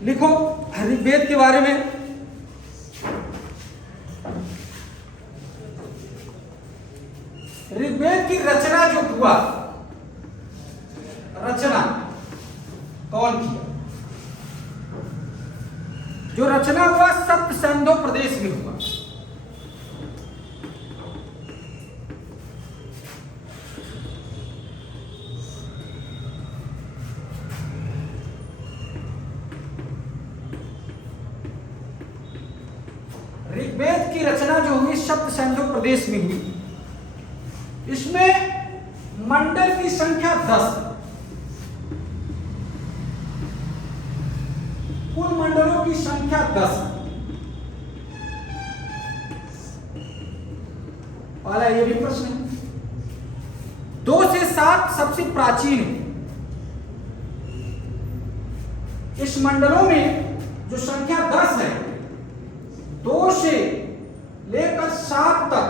लिखो ऋग्वेद के बारे में। ऋग्वेद की रचना जो हुआ, रचना कौन किया? जो रचना हुआ सप्तसंधो प्रदेश में हुआ। ऋग्वेद की रचना जो हुई सप्तसंधो प्रदेश में हुई। इसमें मंडल की संख्या 10, कुल मंडलों की संख्या 10। पहला ये भी प्रश्न है। 2 से 7 सबसे प्राचीन। इस मंडलों में जो संख्या 10 है, 2 से लेकर 7 तक,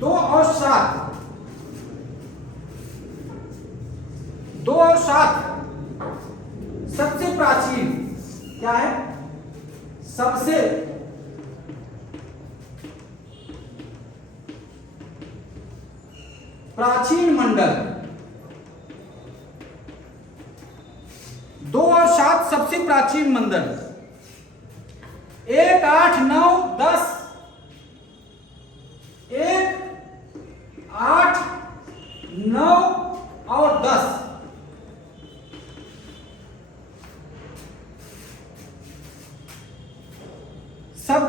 2 और 7, 2 और 7 सबसे प्राचीन क्या है? सबसे प्राचीन मंडल। 2 और 7 सबसे प्राचीन मंडल। 1, 8, 9, 10, 1, 8, 9 और 10 सब,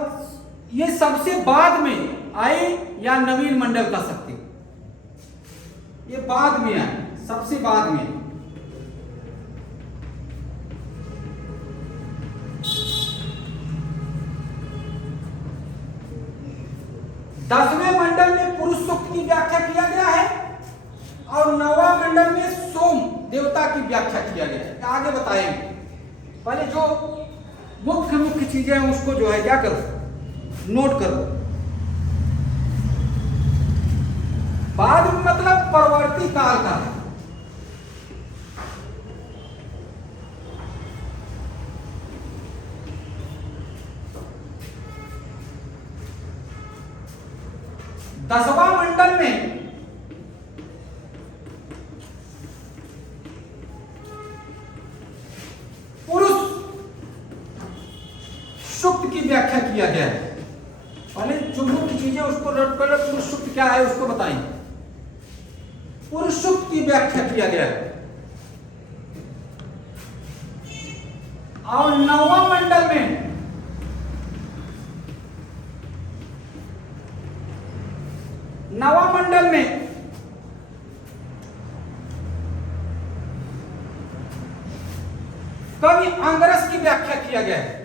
ये सबसे बाद में आए या नवीन मंडल कह सकते हो। ये बाद में आए, सबसे बाद में। दसवें मंडल में पुरुष सूक्त की व्याख्या किया गया है और 9वां मंडल में सोम देवता की व्याख्या किया गया है। आगे बताएंगे। पहले जो मुख्य चीजें हैं उसको जो है क्या करो, नोट करो। बाद में मतलब परवर्ती काल का है। दसवां मंडल में पुरुष सूक्त की व्याख्या किया गया है। पहले जो मुख्य चीजें उसको नोट कर लो। पुरुष सूक्त क्या है उसको बताएंगे। पुरुष सूक्त की व्याख्या किया गया है। और 9वां मंडल में कवि अंगरस की व्याख्या किया गया है।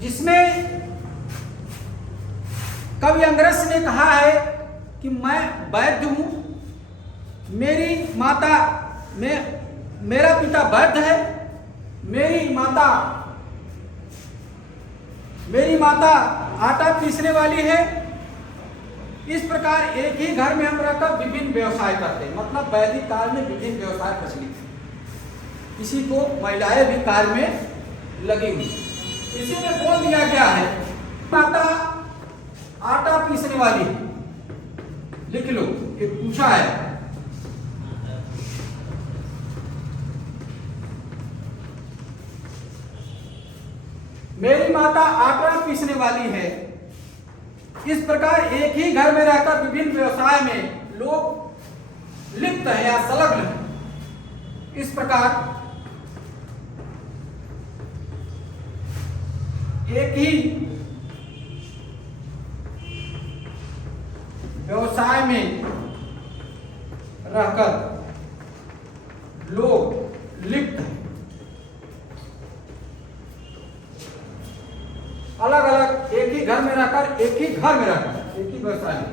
जिसमें कवि अंगरस ने कहा है कि मैं वैद्य हूं, मेरा पिता वैद्य है, मेरी माता आटा पीसने वाली है। इस प्रकार एक ही घर में हम रहकर विभिन्न व्यवसाय करते हैं। मतलब वैदिक काल में विभिन्न व्यवसाय प्रचलित थे। किसी को महिलाएं भी कार्य में लगी हुई। इसी में बोल दिया गया है माता आटा पीसने वाली है। लिख लो, ये पूछा है। मेरी माता आटा पीसने वाली है। इस प्रकार एक ही घर में रहकर विभिन्न व्यवसाय में लोग लिप्त हैं या संलग्न हैं। इस प्रकार एक ही व्यवसाय में रहकर लोग लिप्त हैं। अलग अलग एक ही घर में रहकर, एक ही व्यवसाय में,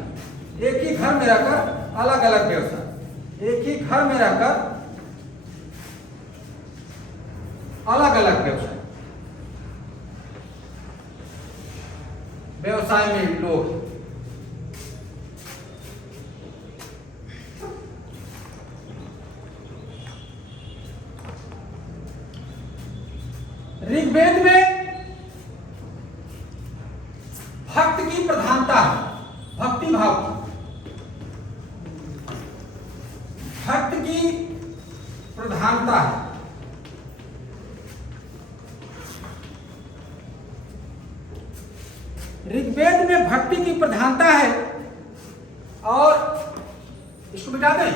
एक ही घर में रहकर अलग अलग व्यवसाय, एक ही घर में रहकर अलग अलग व्यवसाय में लोग। भक्त की प्रधानता है, भक्ति भाव की, भक्त की प्रधानता है। ऋग्वेद में भक्ति की प्रधानता है। और इसको मिटा दें,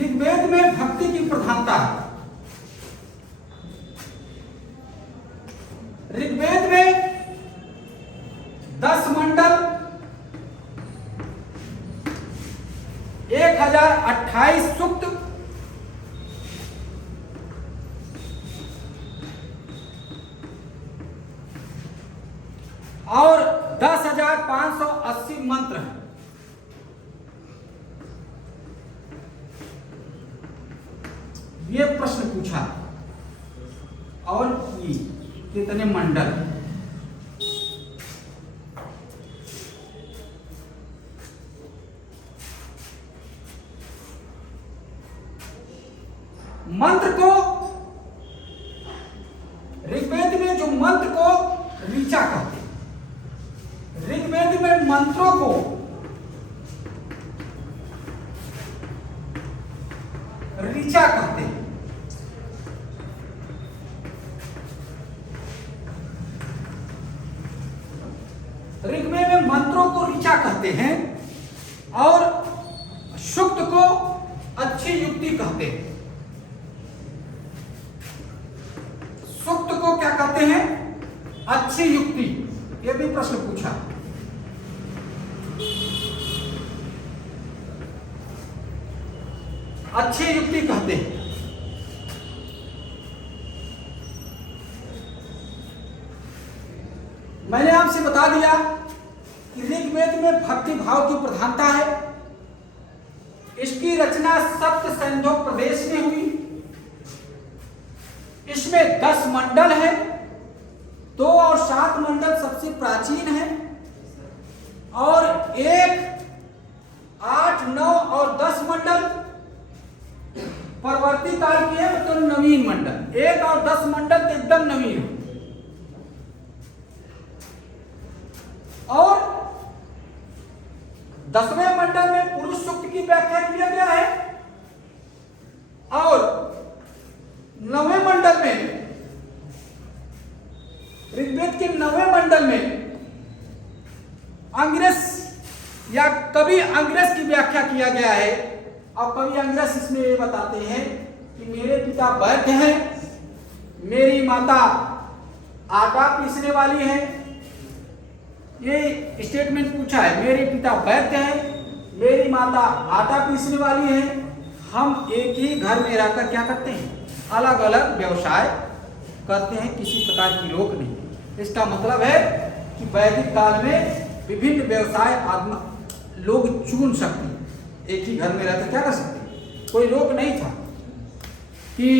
ऋग्वेद में भक्ति की प्रधानता है। ऋग्वेद में 10 मंडल, 1028 सूक्त, और 10,580 मंत्र हैं। ये प्रश्न पूछा, और ये कितने मंडल? मंत्र को, ऋग्वेद में जो मंत्र को ऋचा कहते हैं, ऋग्वेद में मंत्रों को ऋचा कहते हैं। ऋग्वेद में मंत्रों को ऋचा कहते हैं और सूक्त को अच्छी युक्ति कहते हैं। सूक्त को क्या कहते हैं? अच्छी युक्ति। यह भी प्रश्न पूछा। अच्छी युक्ति कहते हैं। मैंने आपसे बता दिया कि ऋग्वेद में भक्ति भाव की प्रधानता है। इसकी रचना सप्त सिंधु प्रदेश में हुई। इसमें 10 मंडल है, 2 और 7 मंडल सबसे प्राचीन है, और 1, 8, 9 और 10 मंडल परवर्ती काल के हैं, तो नवीन मंडल। 1 और 10 मंडल तो एकदम नवीन है। और 10वें मंडल में पुरुष सूक्त की व्याख्या किया गया है, और 9वें मंडल में, ऋग्वेद के 9वें मंडल में अंग्रेस या कवि अंग्रेस की व्याख्या किया गया है। और कवि अंग्रेस इसमें ये बताते हैं कि मेरे पिता वैद्य हैं, मेरी माता आटा पीसने वाली है। ये स्टेटमेंट पूछा है, मेरे पिता वैद्य हैं, मेरी माता आटा पीसने वाली है। हम एक ही घर में रहकर क्या करते हैं? अलग अलग व्यवसाय करते हैं, किसी प्रकार की रोक नहीं। इसका मतलब है कि वैदिक काल में विभिन्न व्यवसाय आदमी लोग चुन सकते हैं, एक ही घर में रहकर क्या कर सकते हैं, कोई रोक नहीं था। कि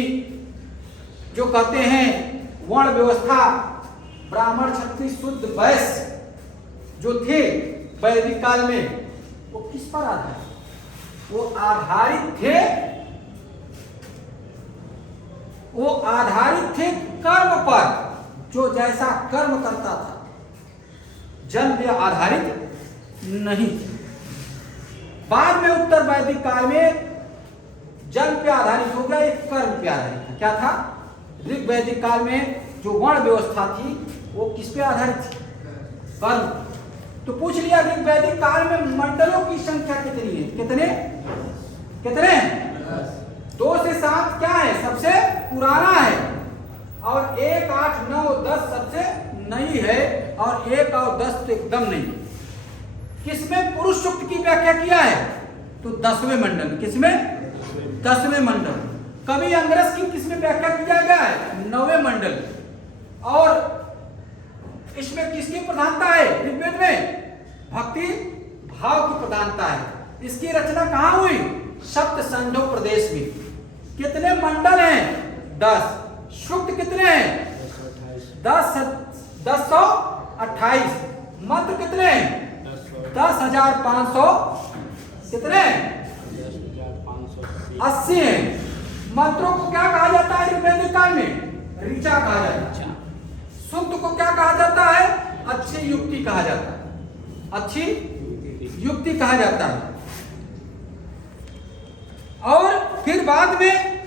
जो कहते हैं वर्ण व्यवस्था, ब्राह्मण क्षत्रिय शुद्ध वैश्य जो थे वैदिक काल में, वो किस पर आधारित? वो आधारित थे कर्म पर। जो जैसा कर्म करता था, जन्म पे आधारित नहीं थे। बाद में उत्तर वैदिक काल में जन्म पे आधारित हो गया, एक कर्म पे आधारित था। क्या था? ऋग वैदिक काल में जो वर्ण व्यवस्था थी वो किस पे आधारित थी? कर्म। तो पूछ लिया ऋग वैदिक काल में मंडलों की संख्या कितनी है? कितने? 2 से 7 क्या है? सबसे पुराना है। और 1, 8, 9, 10 सबसे नई है, और 1 और 10 तो एकदम नहीं। किसमें पुरुष सूक्त की व्याख्या किया है? तो 10वें मंडल। किसमें? 10वें मंडल। कवि अंग्रेस की किसमें व्याख्या किया गया है? 9वें मंडल। और इसमें किसकी प्रधानता है? ऋग्वेद में भक्ति भाव की प्रधानता है। इसकी रचना कहाँ हुई? सप्त सिंधु प्रदेश में। कितने मंडल हैं? 10। सूक्त कितने हैं? 10,128। मंत्र कितने हैं? 10,500 कितने? 80 हैं। मंत्रों को क्या कहा जाता है ऋग्वेदिक काल में? ऋचा कहा जाता है। शुद्ध को क्या कहा जाता है? अच्छी युक्ति कहा जाता है। अच्छी युक्ति कहा जाता है। और फिर बाद में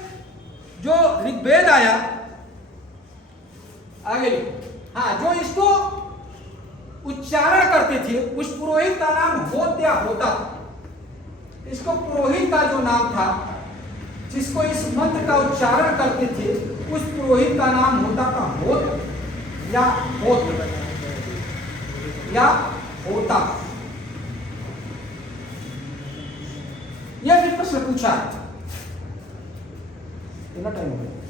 जो ऋग्वेद आया, आगे लिखो। हाँ, जो इसको उच्चारण करते थे उस पुरोहित का नाम होत्या होता था। इसको पुरोहित का जो नाम था, जिसको इस मंत्र का उच्चारण करते थे, उस पुरोहित का नाम होता था होत या होत या होता। यह भी प्रश्न पूछा है। कितना टाइम हो गया?